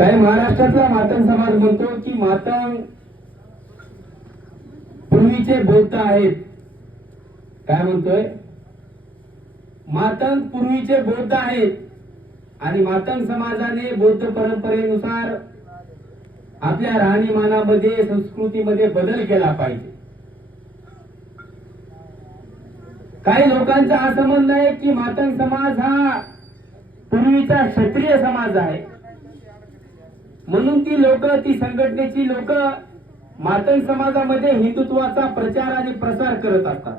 काही महाराष्ट्रातला मातंग समाज म्हणतो की मातंग पूर्वीचे बौद्ध आहेत. काय म्हणतोय? मातंग पूर्वीचे बौद्ध आहेत आणि मातंग समाजाने बौद्ध परंपरेनुसार आपल्या राहणीमानामध्ये संस्कृतीमध्ये बदल केला पाहिजे. काही लोकांचा असं संबंध आहे की मातंग समाज हा पूर्वीचा क्षत्रिय समाज आहे. म्हणून ती लोक ती संघटनेची लोक मातंग समाजामध्ये हिंदुत्वाचा प्रचार आणि प्रसार करत असतात.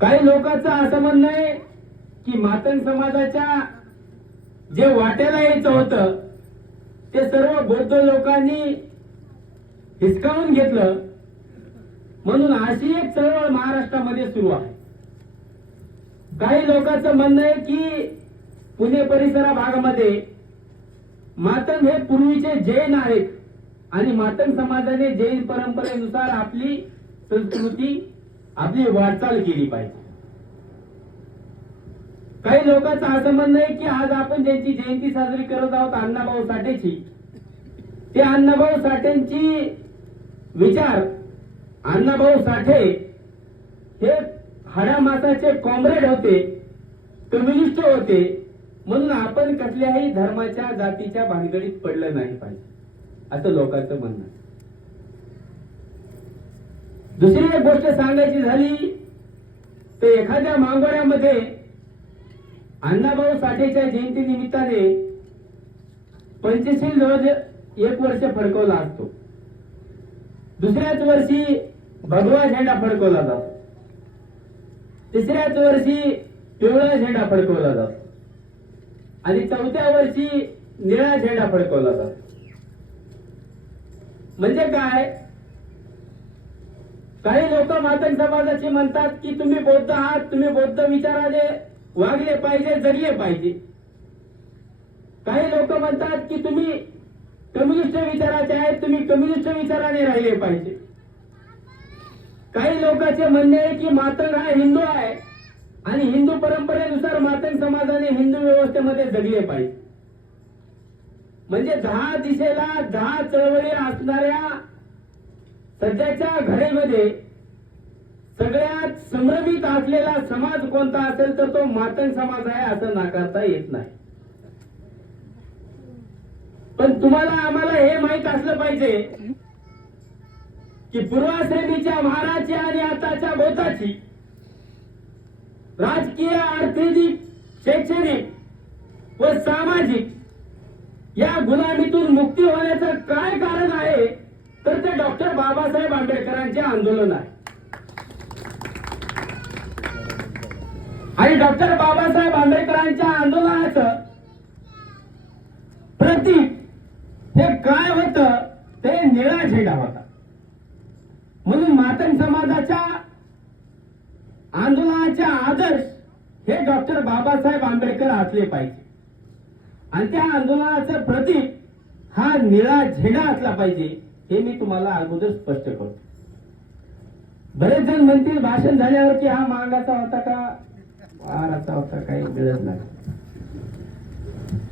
काही लोकांचं असं म्हणणं आहे की मातंग समाजाच्या जे वाट्याला यायचं होतं ते सर्व बौद्ध लोकांनी हिसकावून घेतलं. म्हणून अशी एक चळवळ महाराष्ट्रामध्ये सुरू आहे. काही लोकांचं म्हणणं आहे की पुणे परिसरा भागामध्ये मातंग हे पूर्वीचे जैन आहेत. आणि मातंग समाजाने जैन परंपरेनुसार आपली संस्कृती आपली वाटचाल केली पाहिजे. काही लोकांचा असं म्हणणं आहे की आज आपण ज्यांची जयंती साजरी करत आहोत अण्णाभाऊ साठेची. ते अण्णाभाऊ साठेंची विचार अण्णाभाऊ साठे हे हाडामासाचे कॉम्रेड होते कम्युनिस्ट होते. म्हणून आपण कसल्याही धर्माच्या जातीच्या भानगडीत पडलं नाही पाहिजे. असं लोकांचं म्हणणं आहे. दुसरी एक गोष्ट सांगायची झाली तर एखाद्या मांगोळ्यामध्ये अण्णाभाऊ साठेच्या जयंती निमित्ताने पंचशील ध्वज एक वर्ष फडकवला असतो. दुसऱ्याच वर्षी भगवा झेंडा फडकवला जातो. तिसऱ्याच वर्षी पिवळा झेंडा फडकवला जातो. आणि चौथ्या वर्षी निळा झेंडा फडकवला जातो. म्हणजे काय? काही लोक मातन समाजाचे म्हणतात की तुम्ही बौद्ध आहात तुम्ही बौद्ध विचाराने वागले पाहिजे जगले पाहिजे. काही लोक म्हणतात की तुम्ही कम्युनिस्ट विचाराचे आहेत तुम्ही कम्युनिस्ट विचाराने राहिले पाहिजे. काही लोकांचे म्हणणे आहे की मातन हा हिंदू आहे. आणि हिंदू परंपरेनुसार मातंग समाजाने हिंदू व्यवस्थेमध्ये जगले पाहिजे. म्हणजे दहा दिशेला दहा चळवळी असणाऱ्या सध्याच्या घडीमध्ये सगळ्यात संभ्रमित असलेला समाज कोणता असेल तर तो मातंग समाज आहे असं नाकारता येत नाही. पण तुम्हाला आम्हाला हे माहीत असलं पाहिजे की पूर्वाश्रेणीच्या महाराजची आणि आताच्या बौद्धाची राजकीय आर्थिक शैक्षणिक व सामाजिक या गुलामीतून मुक्ती होण्याचं काय कारण आहे? तर ते डॉक्टर बाबासाहेब आंबेडकरांचे आंदोलन आहे. आणि डॉक्टर बाबासाहेब आंबेडकरांच्या आंदोलनाचं प्रतीक हे काय होत? ते निळा झेंडा होता. म्हणून मातंग समाजाच्या आंदोलनाचे आदर्श हे डॉक्टर बाबासाहेब आंबेडकर असले पाहिजे. आणि त्या आंदोलनाचं प्रतीक हा निळा झेंडा असला पाहिजे हे मी तुम्हाला अगोदर स्पष्ट करतो. बरेच जण म्हणतील भाषण झाल्यावर की हा मांगाचा होता का? वाराचा होता काही मिळत नाही.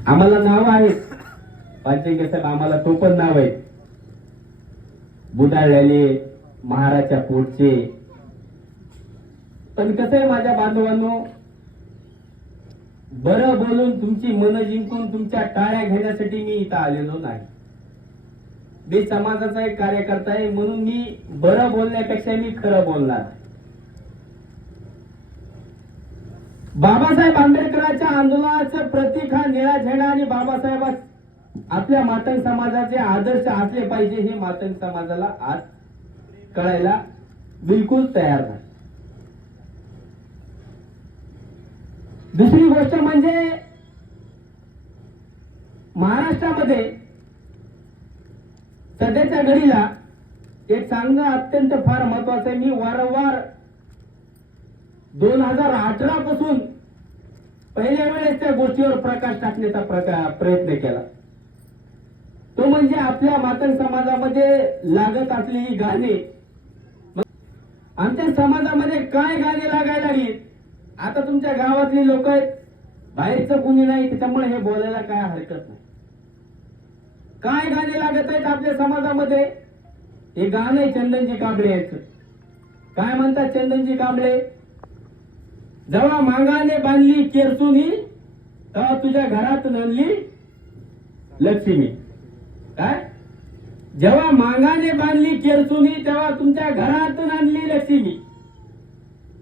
आम्हाला नाव आहेत पाचशे साहेब आम्हाला तो पण नाव आहे. बुधाळलेले महाराजच्या पोटचे पण कसं आहे माझ्या बांधवांनो बरं बोलून तुमची मन जिंकून तुमच्या टाळ्या घेण्यासाठी मी इथं आलेलो नाही. मी समाजाचा एक कार्यकर्ता आहे म्हणून मी बरं बोलण्यापेक्षा मी खरं बोलणार बाबासाहेब आंबेडकरांच्या आंदोलनाचं प्रतीक हा निळा झेंडा आणि बाबासाहेब आपल्या मातंग समाजाचे आदर्श असले पाहिजे हे मातंग समाजाला आज कळायला बिलकुल तयार नाही. दुसरी गोष्ट म्हणजे महाराष्ट्रामध्ये सध्याच्या घडीला एक सांगणं अत्यंत फार महत्वाचं आहे. मी वारंवार दोन हजार अठरा पासून पहिल्या वेळेस त्या गोष्टीवर प्रकाश टाकण्याचा प्रका- प्रयत्न केला. तो म्हणजे आपल्या मातंग समाजामध्ये लागत असलेली गाणे. आमच्या समाजामध्ये काय गाणी लागायला लागली आता तुमच्या गावातली लोक आहेत. बाहेरचं कुणी नाही त्याच्यामुळे हे बोलायला काय हरकत नाही. काय गाणे लागत आहेत आपल्या समाजामध्ये? हे गाणं आहे चंदनजी कांबळे यायचं काय म्हणतात चंदनजी कांबळे? जेव्हा मांगाने बांधली केरसुनी तेव्हा तुझ्या घरात आणली लक्ष्मी. काय? जेव्हा मांगाने बांधली केरसुनी तेव्हा तुमच्या घरातून आणली लक्ष्मी.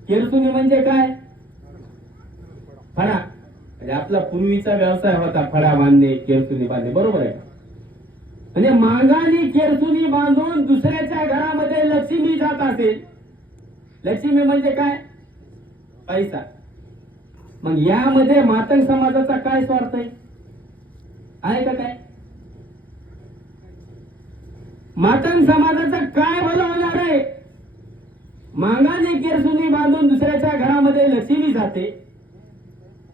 केरसुनी म्हणजे काय? फळा म्हणजे आपला पूर्वीचा व्यवसाय होता फळा बांधणे केरसुनी बांधणे. बरोबर आहे म्हणजे मांगाने केरसुनी बांधून दुसऱ्याच्या घरामध्ये लक्ष्मी जात असेल. लक्ष्मी म्हणजे काय? पैसा. मग यामध्ये मातंग समाजाचा काय स्वार्थ आहे? आहे का काय? मातंग समाजाचं काय भलं होणार आहे? मांगाने केरसुनी बांधून दुसऱ्याच्या घरामध्ये लक्ष्मी जाते.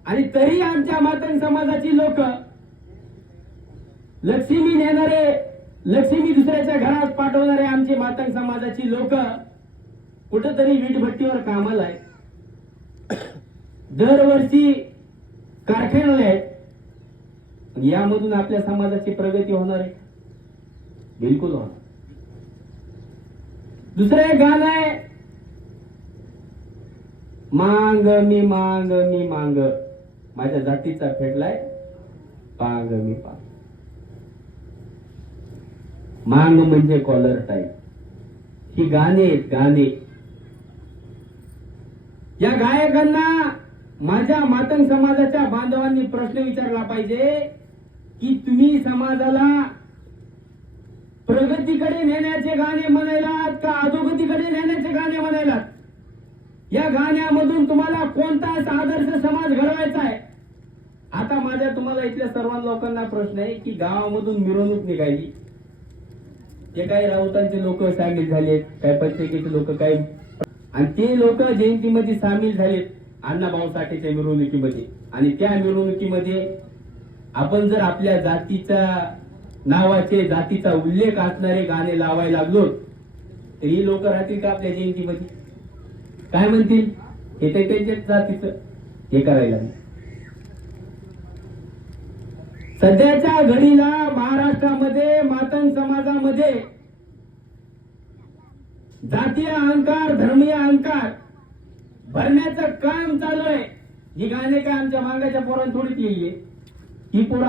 आणि तरी आमच्या मातंग समाजाची लोक लक्ष्मी नेणारे लक्ष्मी दुसऱ्याच्या घरात पाठवणारे आमचे मातंग समाजाची लोक कुठंतरी वीटभट्टीवर कामाला आहे दरवर्षी कारखान्याला आहेत. यामधून आपल्या समाजाची प्रगती होणार आहे. बिलकुल होणार. दुसरं एक गाणं आहे. मांग मी मांग मी मांग. माझ्या जातीचा फेडलाय. पांग मी पांग. मांग म्हणजे कॉलर टाईप ही गाणे आहेत गाणे. या गायकांना माझ्या मातंग समाजाच्या बांधवांनी प्रश्न विचारला पाहिजे की तुम्ही समाजाला प्रगतीकडे नेण्याचे गाणे म्हणायलात का अधोगतीकडे नेण्याचे गाणे म्हणायलात? या गाण्यामधून तुम्हाला कोणताच आदर्श समाज घडवायचा आहे? आता माझ्या तुम्हाला इथल्या सर्व लोकांना प्रश्न आहे की गावामधून मिरवणूक निघाली. ते काही राऊतांचे लोक सामील झालेत काही पत्रिकेचे लोक काही आणि ते लोक जयंतीमध्ये सामील झालेत अण्णाभाऊ साठेच्या मिरवणुकीमध्ये. आणि त्या मिरवणुकीमध्ये आपण जर आपल्या जातीच्या नावाचे जातीचा उल्लेख असणारे गाणे लावायला लागलो तर ही लोक राहतील का आपल्या जयंतीमध्ये? काय म्हणतील? हे ते त्यांच्या जातीचं. हे करायला. सध्याच्या घडीला महाराष्ट्रामध्ये मातंग समाजामध्ये जातीय अहंकार धर्मीय अहंकार भरण्याचं काम चालू आहे ही गाणे काय आमच्या मागाच्या पोरांनी थोडीच येईल ही पोरा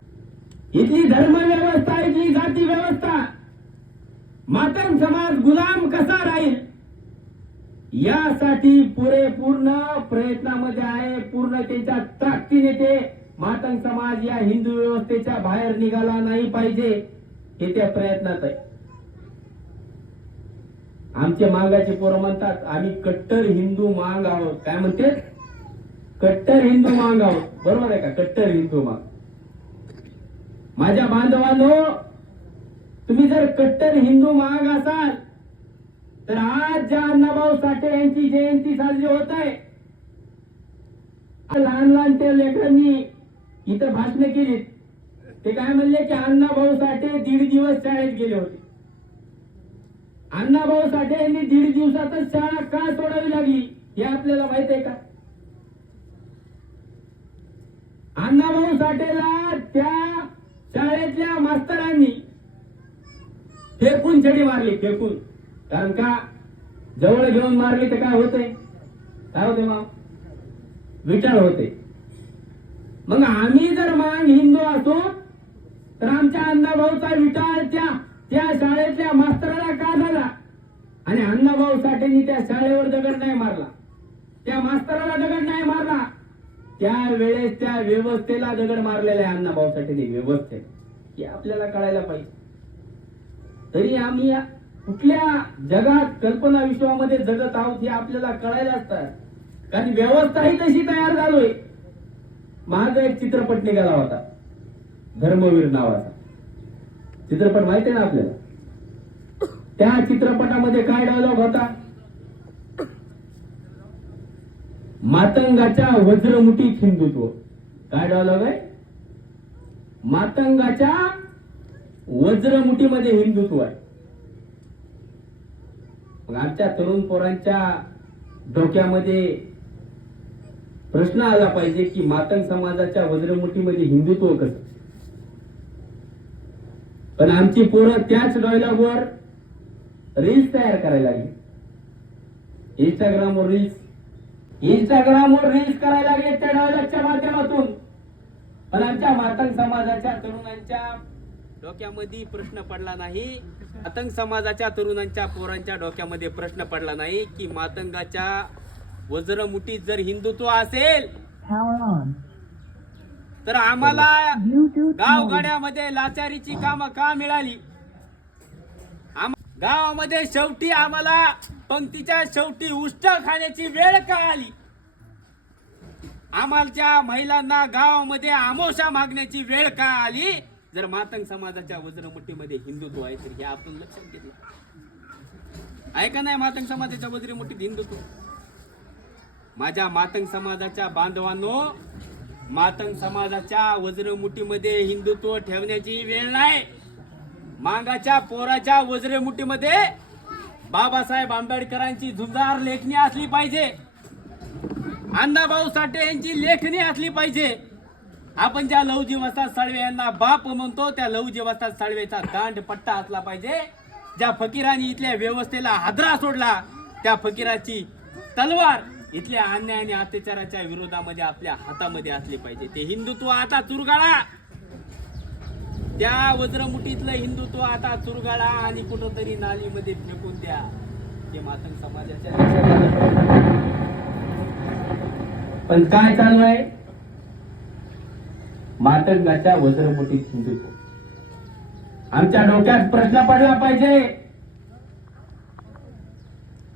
इथली धर्म व्यवस्था इथली जाती व्यवस्था मातंग समाज गुलाम कसा राहील? यासाठी पुरे पूर्ण प्रयत्नामध्ये आहे पूर्ण त्यांच्या ताकदीने ते मातंग समाज या हिंदू व्यवस्थेच्या बाहेर निघाला नाही पाहिजे हे त्या प्रयत्नात आहे. आमचे मांगाचे पोरं म्हणतात आम्ही कट्टर हिंदू मांग आहोत. काय म्हणते कट्टर हिंदू मांग आहोत. बरोबर आहे का? कट्टर हिंदू मांग. माझ्या बांधवांनो तुम्ही जर कट्टर हिंदू मांग असाल तर आज ज्या अण्णाभाऊ साठे यांची जयंती साजरी होत आहे लहान लहान त्या लेकरांनी इथं भाषण केली ते काय म्हणले की अण्णाभाऊ साठे दीड दिवस शाळेत गेले होते. अण्णाभाऊ साठे यांनी दीड दिवसातच शाळा का सोडावी लागली हे आपल्याला माहीत आहे का? अण्णाभाऊ साठेला त्या शाळेतल्या मास्तरांनी फेकून छडी मारली फेकून. कारण का? जवळ घेऊन मारली तर काय होते काय होते मग विचार होते. मग आम्ही जर मांग हिंदू असो तर आमच्या अण्णाभाऊचा विटाळ त्या त्या शाळेतल्या मास्तराला का झाला? आणि अण्णाभाऊ साठेंनी त्या शाळेवर दगड नाही मारला. त्या मास्तराला दगड नाही मारला. त्या वेळेस त्या व्यवस्थेला दगड मारलेला आहे अण्णाभाऊ साठेंनी व्यवस्थेत. हे आपल्याला कळायला पाहिजे. तरी आम्ही कुठल्या जगात कल्पना विश्वामध्ये जगत आहोत हे आपल्याला कळायला असतात कारण व्यवस्था ही तशी तयार झालोय. माझा एक चित्रपट निघाला होता. धर्मवीर नावाचा. चित्रपट माहिती आहे ना आपल्याला? त्या चित्रपटामध्ये काय डायलॉग होता? मातंगाच्या वज्रमुठीत हिंदुत्व काय डायलॉग आहे? मातंगाच्या वज्रमुठीमध्ये हिंदुत्व आहे. मग आमच्या तरुण पोरांच्या डोक्यामध्ये प्रश्न आला पाहिजे की मातंग समाजाच्या वज्रमुठीमध्ये हिंदुत्व कसं? पण आमची पोरं त्याच डायलॉगवर रील्स तयार करायला लागली. इंस्टाग्रामवर रील्स इंस्टाग्रामवर रील्स करायला लागले त्या डायलॉगच्या माध्यमातून. पण आमच्या मातंग समाजाच्या तरुणांच्या डोक्यामध्ये प्रश्न पडला नाही. मातंग समाजाच्या तरुणांच्या पोरांच्या डोक्यामध्ये प्रश्न पडला नाही की मातंगाच्या वज्रमुठीत जर हिंदुत्व असेल तर आम्हाला गावगाड्यामध्ये लाचारीची कामं का मिळाली? गावामध्ये शेवटी आम्हाला पंक्तीच्या शेवटी उष्ट खाण्याची वेळ का आली? आम्हाच्या महिलांना गावामध्ये आमोशा मागण्याची वेळ का आली? जर मातंग समाजाच्या वज्रमुठीमध्ये हिंदुत्व आहे तर हे आपण लक्षात घेतलं. आहे का नाही मातंग समाजाच्या वज्रमुठीत हिंदुत्व? माझ्या मातंग समाजाच्या बांधवांनो मातंग समाजाच्या वज्रमुठीमध्ये हिंदुत्व ठेवण्याची वेळ नाही. मांगाच्या पोराच्या वज्रमुठीमध्ये बाबासाहेब आंबेडकरांची झुंजार लेखणी असली पाहिजे. अण्णाभाऊ साठे यांची लेखणी असली पाहिजे. आपण ज्या लव वस्ताद साळवे यांना बाप म्हणतो त्या लवजी साळवेचा दांड पट्टा असला पाहिजे. ज्या फकीरांनी इथल्या व्यवस्थेला हादरा सोडला त्या फकीराची तलवार इथल्या अन्याय आणि अत्याचाराच्या विरोधामध्ये आपल्या हातामध्ये असली पाहिजे. ते हिंदुत्व आता चुरगाळा. त्या वज्रमुठीतलं हिंदुत्व आता चुरगाळा आणि कुठंतरी नालीमध्ये फेकून द्या. हे मातंग समाजाच्या पण काय चालू आहे? मातंगाच्या वज्रपोटी हिंदुत्व आमच्या डोक्यात प्रश्न पडला पाहिजे.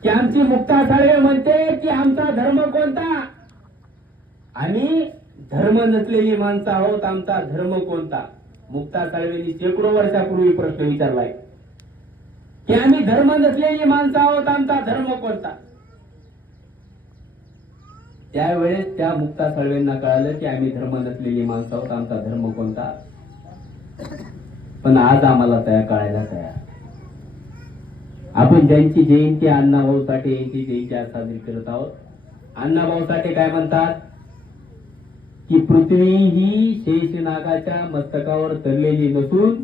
की आमची मुक्ता साळवे म्हणते की आमचा धर्म कोणता? आम्ही धर्म नसलेली माणसं आहोत आमचा धर्म कोणता? मुक्ता साळवेंनी शेकडो वर्षापूर्वी प्रश्न विचारलाय. की आम्ही धर्म नसलेली माणसं आहोत आमचा धर्म कोणता? त्यावेळेस त्या मुक्ता साळवेंना कळालं की आम्ही धर्म नसलेली माणसं आहोत आमचा धर्म कोणता? पण आज आम्हाला तयार कळायला तयार. आपण ज्यांची जयंती अण्णाभाऊ साठे यांची जयंती आज साजरी करत आहोत अण्णाभाऊ साठे काय म्हणतात? की पृथ्वी ही शेषनागाच्या मस्तकावर तरलेली नसून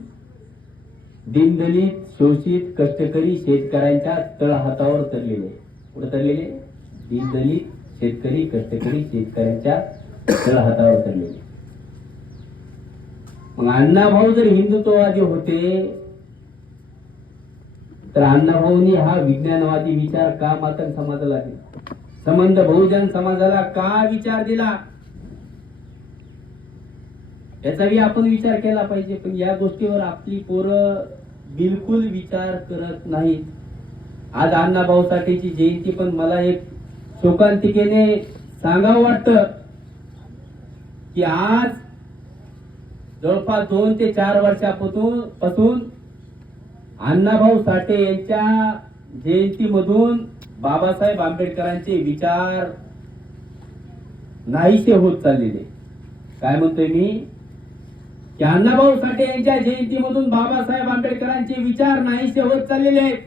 दिनदलित शोषित कष्टकरी शेतकऱ्यांच्या तळ हातावर तरलेले कुठं तरलेले दिनदलित शेतकरी कष्टकरी शेतकऱ्यांच्या हातावर तरलेली आहे. मग अण्णाभाऊ जर हिंदुत्ववादी होते तर अण्णाभाऊनी हा विज्ञानवादी विचार का मातंग समाजाला दिला? संबंध बहुजन समाजाला का विचार दिला? याचाही आपण विचार केला पाहिजे पण या गोष्टीवर आपली पोरं बिलकुल विचार करत नाहीत. आज अण्णा भाऊ साठेची जयंती पण मला एक शोकांतिकेने सांगावं वाटतं की आज जवळपास दोन ते चार वर्षापासून पासून अण्णाभाऊ साठे यांच्या जयंतीमधून बाबासाहेब आंबेडकरांचे विचार नाहीसे होत चाललेले. काय म्हणतोय मी? की अण्णाभाऊ साठे यांच्या जयंतीमधून बाबासाहेब आंबेडकरांचे विचार नाहीसे होत चाललेले आहेत.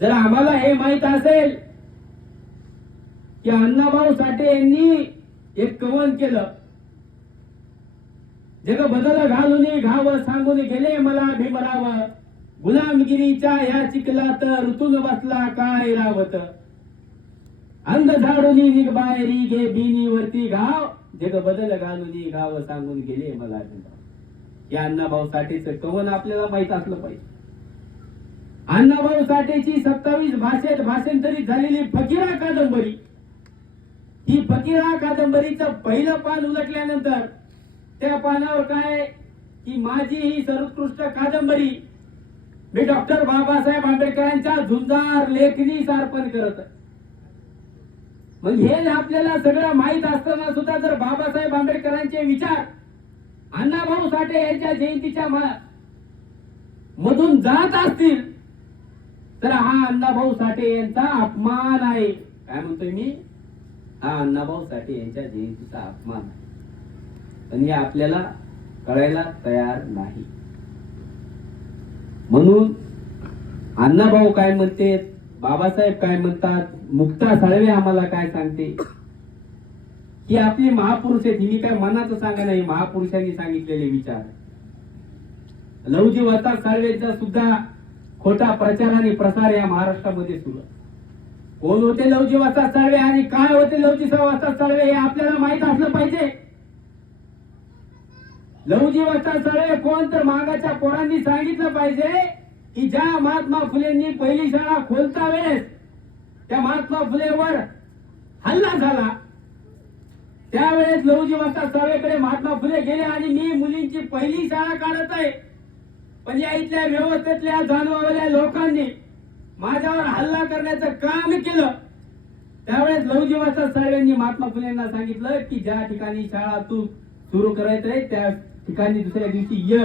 जर आम्हाला हे माहीत असेल की अण्णाभाऊ साठे यांनी एक कवन केलं जग बदल घालून घाव सांगून गेले मला भीमराव गुलामगिरीच्या या चिखलात ऋतून बसला काय रावत? अंध झाडून निघबाहेरी घे बिनीवरती घाव. जग बदल घालून घाव सांगून गेले मला भीमराव. या अण्णाभाऊ साठेचं कवन आपल्याला माहीत असलं पाहिजे. अण्णाभाऊ साठेची सत्तावीस भाषेत भाषांतरित झालेली फकीरा कादंबरी ही फकीरा कादंबरीचं पहिलं पान उलटल्यानंतर त्या पानावर काय की माझी ही सर्वोत्कृष्ट कादंबरी मी डॉक्टर बाबासाहेब आंबेडकरांच्या झुंजार लेखनी अर्पण करत आहे. मग हे आपल्याला सगळं माहीत असताना सुद्धा जर बाबासाहेब आंबेडकरांचे विचार अण्णाभाऊ साठे यांच्या जयंतीच्या मधून जात असतील तर हा अण्णाभाऊ साठे यांचा अपमान आहे. काय म्हणतोय मी? हा अण्णाभाऊ साठे यांच्या जयंतीचा अपमान आहे. पण हे आपल्याला कळायला तयार नाही. म्हणून अण्णाभाऊ काय म्हणते? बाबासाहेब काय म्हणतात? मुक्ता साळवे आम्हाला काय सांगते? की आपली महापुरुष आहेत हिने काय मनाचं सांगा नाही महापुरुषांनी सांगितलेले विचार. लवजी वता साळवेचा सुद्धा खोटा प्रचार आणि प्रसार या महाराष्ट्रामध्ये सुरू आहे. कोण होते लवजी वस्ताद साळवे आणि काय होते लवजी वस्ताद साळवे हे आपल्याला माहीत असलं पाहिजे. लवजी वस्ताद साळवे कोण तर मागाच्या पोरांनी सांगितलं पाहिजे की ज्या महात्मा फुलेंनी पहिली शाळा खोलता वेळेस त्या महात्मा फुलेवर हल्ला झाला. त्यावेळेस लवजी वस्ताद साळवेकडे महात्मा फुले गेले आणि मी मुलींची पहिली शाळा काढत आहे. पण या इथल्या व्यवस्थेतल्या जाणवावल्या लोकांनी माझ्यावर हल्ला करण्याचं काम केलं. त्यावेळेस लवजीवाचा सर्वांनी महात्मा फुलेंना सांगितलं की ज्या ठिकाणी शाळा तू सुरू करायचं आहे त्या ठिकाणी दुसऱ्या दिवशी ये.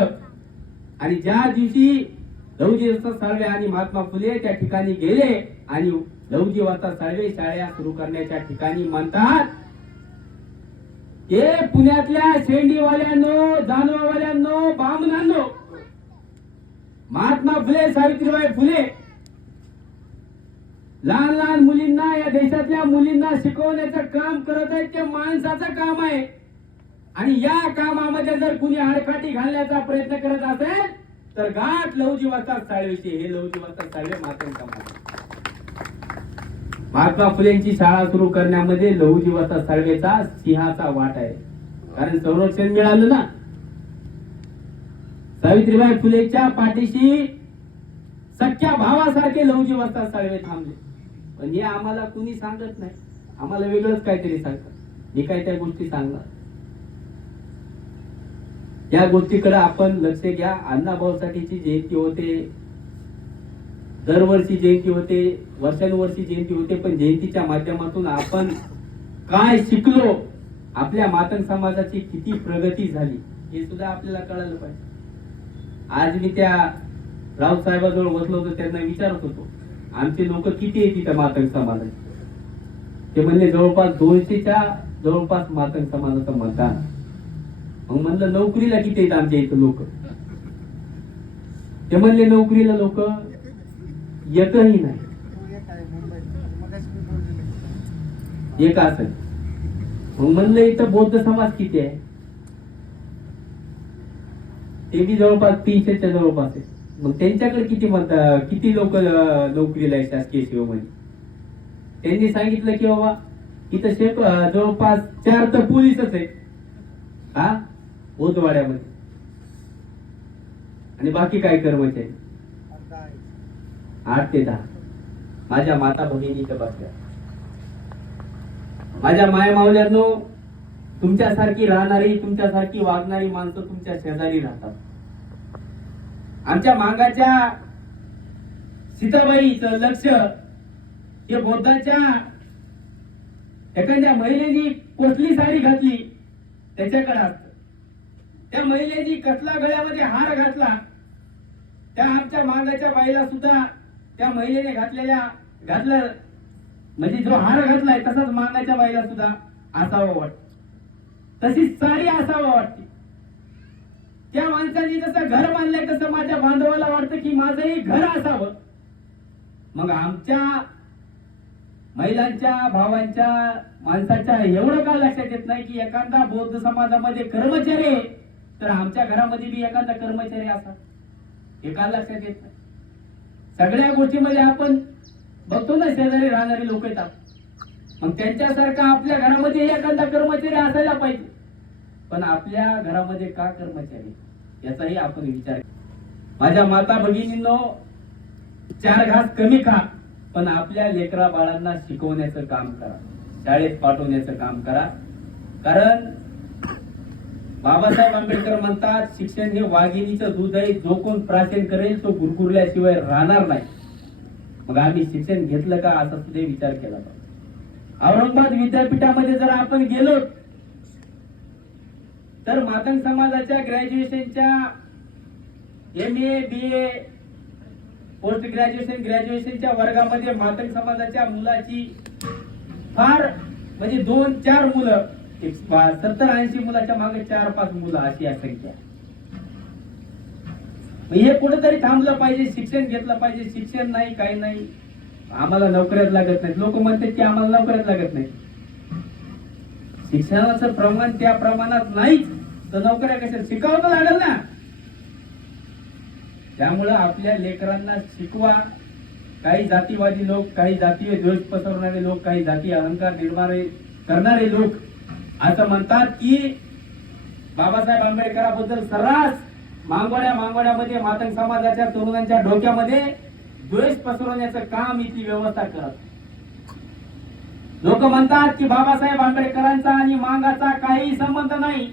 आणि ज्या दिवशी लवजीवाचा वस्ताद साळवे आणि महात्मा फुले त्या ठिकाणी गेले आणि लवजीवाचा वस्ताद साळवे शाळा सुरू करण्याच्या ठिकाणी म्हणतात हे पुण्यातल्या शेंडीवाल्यांनो जानवावाल्यांनो बामणांनो महात्मा फुले सावित्रीबाई फुले. लहान लहान मुलींना या देशातल्या मुलींना शिकवण्याचं काम करत आहेत ते माणसाचं काम आहे. आणि या कामामध्ये जर कुणी हाडकाठी घालण्याचा प्रयत्न करत असेल तर गाठ लवजीवाचा वाजतात हे लवजीवाचा वाजतात साळवे मातंग समाज महात्मा फुलेंची शाळा सुरू करण्यामध्ये लहुजीवाचा साळवेचा सिंहाचा वाट आहे. कारण संरक्षण मिळालं ना सावित्रीबाई फुलेच्या पाठीशी सख्या भावासारखे लवजी वाजता साळवे थांबले. पण हे आम्हाला कुणी सांगत नाही. आम्हाला वेगळंच काहीतरी सांगतात. हे काय त्या गोष्टी सांगणार या गोष्टीकडे आपण लक्ष घ्या. अण्णाभाऊसाठीची जयंती होते. दरवर्षी जयंती होते. वर्षानुवर्षी जयंती होते. पण जयंतीच्या माध्यमातून आपण काय शिकलो आपल्या मातंग समाजाची किती प्रगती झाली हे सुद्धा आपल्याला कळालं पाहिजे. आज मी त्या राऊत साहेबाजवळ बसलो होतो त्यांना विचारत होतो आमचे लोक किती आहे त्या मातंग समाजाचे ते म्हणले जवळपास दोनशेच्या जवळपास मातंग समाजाचं मतदान मग म्हणलं नोकरीला किती आहेत आमच्या इथं लोक? ते म्हणले नोकरीला लोक येतही नाही. एक असेल मग म्हणलं इथं बौद्ध समाज किती आहे? ते बी जवळपास तीनशेच्या जवळपास आहे. मग त्यांच्याकडे किती म्हणता किती लोक नोकरीला आहे शासकीय सेवेमध्ये त्यांनी सांगितलं की बाबा इथं शेप जवळपास चार तर पोलीसच आहेत हा? ओतवाड्यामध्ये आणि बाकी काय कर्मचारी? आठ ते दहा. माझ्या माता भगिनी इथं बसल्या माझ्या माय मावल्यांनो तुमच्यासारखी राहणारी तुमच्यासारखी वागणारी माणसं तुमच्या शेजारी राहतात. आमच्या मांगाच्या सीताबाईचं लक्ष हे बौद्धाच्या एखाद्या महिलेनी कोसली साडी घातली त्याच्याकडे असत. त्या महिलेनी कसला गळ्यामध्ये हार घातला त्या आमच्या मांगाच्या बाईला सुद्धा त्या महिलेने घातलेल्या घातलं. म्हणजे जो हार घातलाय तसाच मांगाच्या बाईला सुद्धा असावं वाटत. तशी सारी असावं वाटते. त्या माणसाने जसं घर बांधलंय तसं माझ्या बांधवाला वाटतं की माझंही घर असावं. मग आमच्या महिलांच्या भावांच्या माणसाच्या एवढं का लक्षात येत नाही की एखादा बौद्ध समाजामध्ये कर्मचारी आहे तर आमच्या घरामध्ये बी एखादा कर्मचारी असा हे का लक्षात येत नाही? सगळ्या गोष्टीमध्ये आपण बघतो ना शेजारी राहणारी लोक येतात. मग त्यांच्यासारखा आपल्या घरामध्ये एखादा कर्मचारी असायला पाहिजे. पण आपल्या घरामध्ये का कर्मचारी? याचाही आपण विचार माझ्या माता भगिनींनो चार घास कमी खा पण आपल्या लेकरा बाळांना शिकवण्याचं काम करा. शाळेत पाठवण्याचं काम करा. कारण बाबासाहेब आंबेडकर म्हणतात शिक्षण हे वाघिणीचं दूध आहे जो कोण प्राशन करेल तो गुरगुरल्याशिवाय राहणार नाही. मग आम्ही शिक्षण घेतलं का असा सुद्धा विचार केला पाहिजे. औरंगाबाद विद्यापीठामध्ये जर आपण गेलो तर मातंग समाजाच्या ग्रॅज्युएशनच्या M A B A post graduation ग्रॅज्युएशनच्या वर्गामध्ये मातंग समाजाच्या मुलाची फार म्हणजे दोन चार मुलं सत्तर ऐंशी मुलाच्या मागे चार पाच मुलं अशी आहे संख्या. हे कुठेतरी थांबलं पाहिजे शिक्षण घेतलं पाहिजे. शिक्षण नाही काही नाही. आम्हाला नोकऱ्यात लागत नाही लोक म्हणतात की आम्हाला नोकऱ्यात लागत नाही शिक्षणाचं प्रमाण त्या प्रमाणात नाहीच. तर नोकऱ्या कशा शिकावं लागेल ना. त्यामुळं आपल्या लेकरांना शिकवा. काही जातीवादी लोक काही जातीय द्वेष पसरवणारे लोक काही जाती अहंकार निर्माण करणारे लोक असं म्हणतात की बाबासाहेब आंबेडकरांबद्दल सर्रास मांगोड्या मांगोड्यामध्ये मातंग समाजाच्या तरुणांच्या डोक्यामध्ये द्वेष पसरवण्याचं काम इथली व्यवस्था करत. लोक म्हणतात की बाबासाहेब आंबेडकरांचा आणि मांगाचा काही संबंध नाही.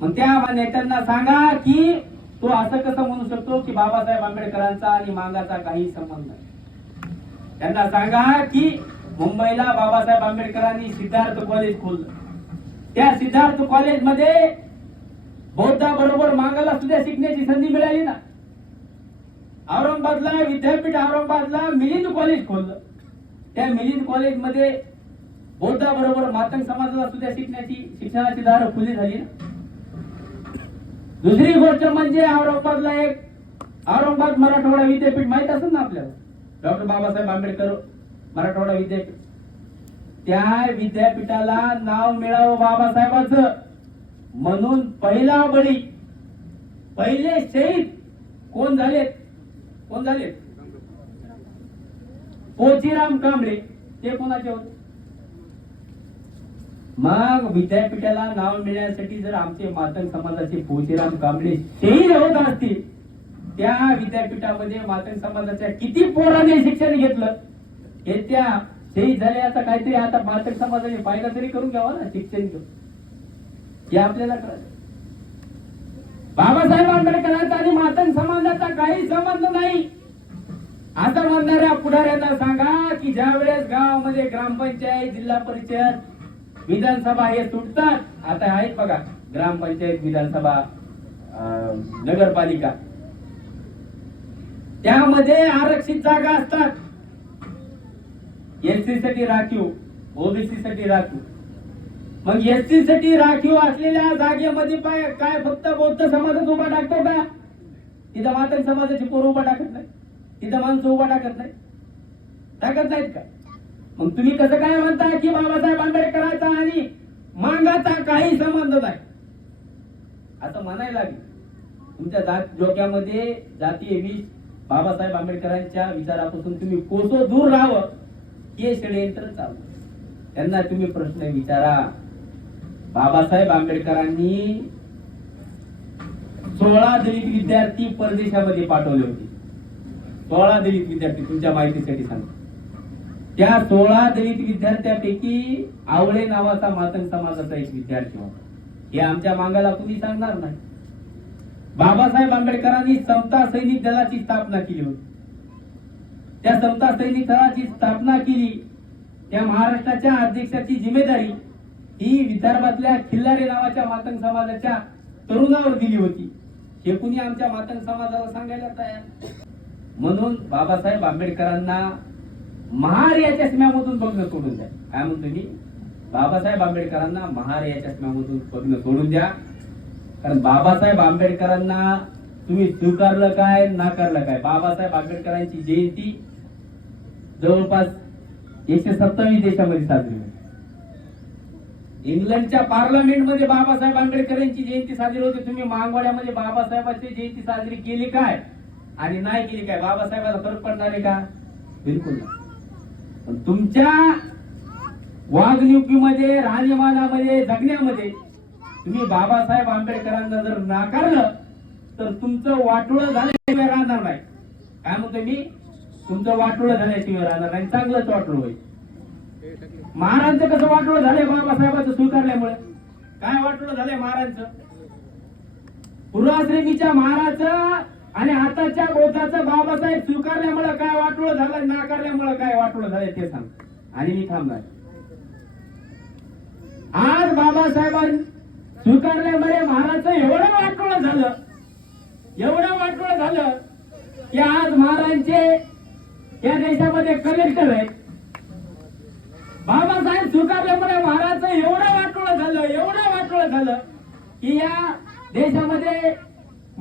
मग त्या नेत्यांना सांगा की तो असं कसं म्हणू शकतो की बाबासाहेब आंबेडकरांचा आणि मांगाचा काही संबंध नाही. त्यांना सांगा की मुंबईला बाबासाहेब आंबेडकरांनी सिद्धार्थ कॉलेज खोललं. त्या सिद्धार्थ कॉलेजमध्ये बौद्धाबरोबर मांगाला सुद्धा शिकण्याची संधी मिळाली ना. औरंगाबादला विद्यापीठ औरंगाबादला मिलिंद कॉलेज खोललं. त्या मिलिंद कॉलेजमध्ये बौद्धाबरोबर मातंग समाजाला सुद्धा शिकण्याची शिक्षणाची दार खुली झाली. दुसरी गोष्ट म्हणजे औरंगाबादला एक औरंगाबाद मराठवाडा विद्यापीठ माहीत असेल ना आपल्याला? डॉक्टर बाबासाहेब आंबेडकर मराठवाडा विद्यापीठ. त्या विद्यापीठाला नाव मिळावं बाबासाहेबांचं. म्हणून पहिला बळी पहिले शहीद कोण झालेत? कोण झालेत? पोचीराम कांबळे ते कोणाचे होते? मग विद्यापीठाला नाव मिळण्यासाठी जर आमचे मातंग समाजाचे पोचीराम कांबळे तेही होत असतील त्या विद्यापीठामध्ये मातंग समाजाच्या किती पोराने शिक्षण घेतलं? हे त्या शहीद झाले आता काहीतरी आता मातंग समाजाने फायदा तरी करून घ्यावा ना शिक्षण घेऊन. हे आपल्याला कळलं. बाबासाहेब आंबेडकरांचा आणि मातंग समाजाचा काही संबंध नाही. असं म्हणणाऱ्या पुढाऱ्यांना सांगा की ज्या वेळेस गावामध्ये ग्रामपंचायत जिल्हा परिषद विधानसभा हे सुटतात आता आहेत बघा ग्रामपंचायत विधानसभा नगरपालिका. त्यामध्ये आरक्षित जागा असतात. एससी साठी राखीव ओबीसी साठी राखीव. मग एससी साठी राखीव असलेल्या जागेमध्ये पाय काय फक्त बौद्ध समाजच उभा टाकतो का? तिथं मातंग समाजाची पोर उभा टाकत नाही तिथं माणसं उभा टाकत नाही टाकत नाहीत का? मग तुम्ही कसं काय म्हणता की बाबासाहेब आंबेडकरांचा आणि मांगाचा काही संबंध नाही? असं म्हणायला लागेल. तुमच्या जात डोक्यामध्ये जातीय विष बाबासाहेब आंबेडकरांच्या विचारापासून तुम्ही कोसो दूर राहावं. हे षडयंत्र चालू त्यांना तुम्ही प्रश्न विचारा. बाबासाहेब आंबेडकरांनी सोळा दलित विद्यार्थी परदेशामध्ये पाठवले होते. सोळा दलित विद्यार्थी तुमच्या माहितीसाठी सांगतो. त्या सोळा दलित विद्यार्थ्यापैकी आवळे नावाचा मातंग समाजाचा एक विद्यार्थी होता. हे आमच्या मागाला कुणी सांगणार नाही. बाबासाहेब आंबेडकरांनी समता सैनिक दलाची स्थापना केली होती. त्या समता सैनिक दलाची स्थापना केली त्या महाराष्ट्राच्या अध्यक्षाची जिम्मेदारी ही विदर्भातल्या खिल्लारे नावाच्या मातंग समाजाच्या तरुणावर दिली होती. हे कुणी आमच्या मातंग समाजाला सांगायला तयार? म्हणून बाबासाहेब आंबेडकरांना महार या चष्म्यामधून बघणं सोडून द्या. काय म्हणतो मी? बाबासाहेब आंबेडकरांना महार या चष्म्यामधून बघणं सोडून द्या. कारण बाबासाहेब आंबेडकरांना तुम्ही स्वीकारलं काय नाकारलं काय? बाबासाहेब आंबेडकरांची जयंती जवळपास एकशे सत्तावीस देशामध्ये साजरी होते. इंग्लंडच्या पार्लमेंटमध्ये बाबासाहेब आंबेडकर यांची जयंती साजरी होते. तुम्ही मांगवाड्यामध्ये बाबासाहेबांची जयंती साजरी केली काय? आणि नाही केली काय? बाबासाहेबाला फरक पडणार आहे का? बिलकुल पण तुमच्या वागणुकीमध्ये राहणीमानामध्ये जगण्यामध्ये तुम्ही बाबासाहेब आंबेडकरांना जर नाकारलं तर तुमचं वाटोळं झाल्याशिवाय राहणार नाही. काय म्हणतो मी? तुमचं वाटोळं झाल्याशिवाय राहणार नाही. चांगलंच वाटोळ होईल. महाराजचं कसं वाटोळं झालंय बाबासाहेबांचं स्वीकारल्यामुळे? काय वाटोळं झालंय महाराजांचं? पूर्वाश्रमीच्या महाराज आणि आताच्या बौद्धाचं बाबासाहेब स्वीकारल्यामुळे काय वाटोळ झालं नाकारल्यामुळे काय वाटोळ झालंय ते सांग. आणि मी थांबणार. आज बाबासाहेबांनी स्वीकारल्यामुळे महाराजचं एवढं वाटोळ झालं एवढं वाटोळं झालं की आज महाराजांचे या देशामध्ये कलेक्टर आहेत. बाबासाहेब स्वीकारल्यामुळे महाराजचं एवढं वाटोळ झालं एवढं वाटोळ झालं की या देशामध्ये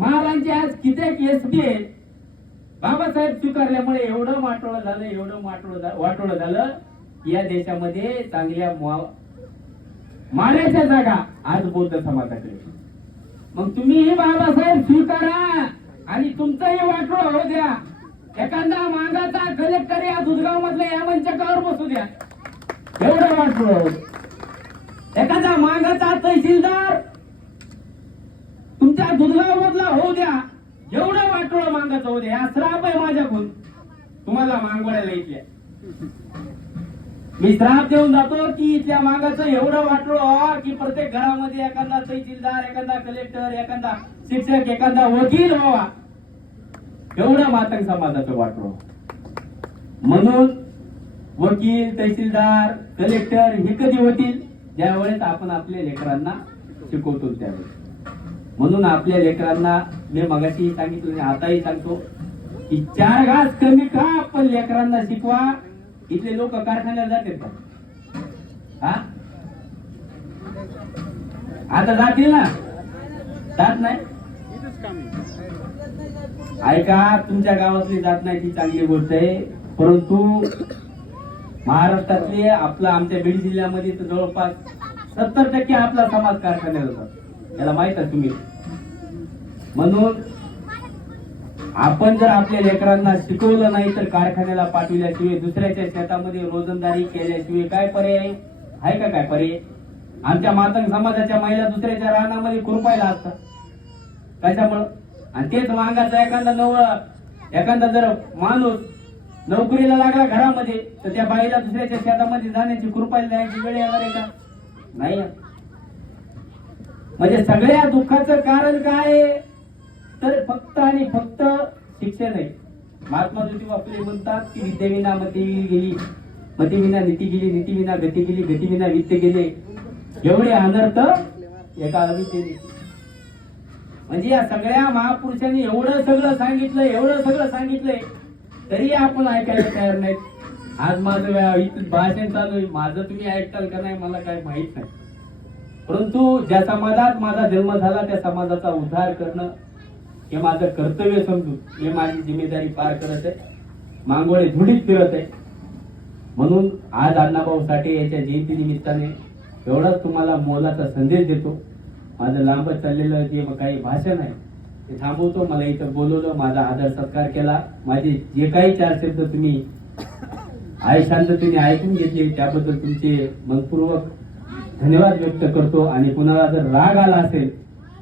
महाराजांचे आज कित्येक एस बी आहेत. बाबासाहेब स्वीकारल्यामुळे एवढं वाटोळं झालं एवढं वाटोळं झा- वाटोळं झालं. या देशामध्ये चांगल्या मुआ- मानाच्या जागा आज बौद्ध समाजाकडे. मग तुम्हीही बाबासाहेब स्वीकारा आणि तुमचंही वाटोळं हो द्या. एखादा मागाचा कलेक्टर या दुधगाव मधल्या या मंचकावर बसू द्या. एवढं वाटोळं एखादा मागाचा तहसीलदार तुमच्या दुधला मधला होऊ द्या. एवढं वाटोळ मागाचं होऊ द्या. श्राप आहे माझ्याकडून. तुम्हाला मागवायला इथल्या मी श्राप देऊन जातो की इथल्या मागाचं एवढं वाटोळ की प्रत्येक घरामध्ये एखादा तहसीलदार एखादा कलेक्टर एखादा शिक्षक एखादा वकील व्हावा. एवढं मातंग समाजाचं वाटोळ. म्हणून वकील तहसीलदार कलेक्टर हे कधी होतील? ज्यावेळेस आपण आपल्या लेकरांना शिकवतो त्यावेळेस. म्हणून आपल्या लेकरांना मी मगाशी सांगितलं आताही सांगतो की चार घास कमी का पण लेकरांना शिकवा. इथले लोक कारखान्यात जातात का? हा? आता जातील ना? जात नाही? ऐका तुमच्या गावातली जात नाही ती चांगली गोष्ट आहे. परंतु महाराष्ट्रातले आपला आमच्या बीड जिल्ह्यामध्ये तर जवळपास सत्तर टक्के आपला समाज कारखान्यात होतात याला माहीत आहे तुम्ही. म्हणून आपण जर आपल्या लेकरांना शिकवलं नाही तर कारखान्याला पाठविल्याशिवाय दुसऱ्याच्या शेतामध्ये रोजंदारी केल्याशिवाय काय पर्याय आहे? का काय पर्याय? आमच्या मातंग समाजाच्या महिला दुसऱ्याच्या रानामध्ये कुरपायला असतात कशामुळं? आणि तेच मागाचा एखादा नव एखादा जर माणूस नोकरीला लागला घरामध्ये तर त्या बाईला दुसऱ्याच्या शेतामध्ये जाण्याची कृपायला जायची वेळ येणार आहे का? नाही. म्हणजे सगळ्या दुःखाचं कारण काय? तर फक्त आणि फक्त शिक्षण आहे. महात्मा ज्योतिबा फुले म्हणतात की विद्येविना मती गेली मतीविना नीती गेली नीतीविना गती गेली गतीविना वित्त गेले. एवढे अनर्थ एका अविद्येने. म्हणजे या सगळ्या महापुरुषांनी एवढं सगळं सांगितलं एवढं सगळं सांगितलंय तरी आपण ऐकायला तयार नाहीत. आज माझं इथून भाषण चालू आहे. माझं तुम्ही ऐकताल का नाही मला काय माहीत नाही. परंतु ज्या समाजात माझा जन्म झाला त्या समाजाचा उद्धार करणं हे माझं कर्तव्य समजून हे माझी जिम्मेदारी पार करत आहे. मांगोळे धुडीत फिरत आहे. म्हणून आज अण्णाभाऊ साठे याच्या जयंती निमित्ताने एवढाच तुम्हाला मोलाचा संदेश देतो. माझं लांबच चाललेलं जे काही भाषण आहे ते थांबवतो. मला इथं बोलवलं माझा आदर सत्कार केला. माझे जे काही चार शब्द तुम्ही आहे शांततेने ऐकून घेतले त्याबद्दल तुमचे मनपूर्वक धन्यवाद व्यक्त करतो आणि कुणाला जर राग आला असेल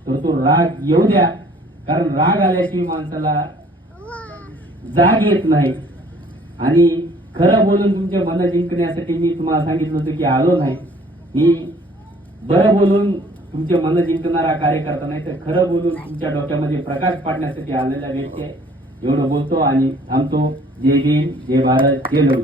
तर तो राग येऊ द्या. कारण राग आल्याशिवाय माणसाला जाग येत नाही. आणि खरं बोलून तुमचे मन जिंकण्यासाठी मी तुम्हाला सांगितलं होतं की आलो नाही. मी बरं बोलून तुमचे मन जिंकणारा कार्यकर्ता नाही तर खरं बोलून तुमच्या डोक्यामध्ये प्रकाश पाडण्यासाठी आलेला व्यक्ती आहे. एवढं बोलतो आणि थांबतो. जय भीम जय भारत जय लव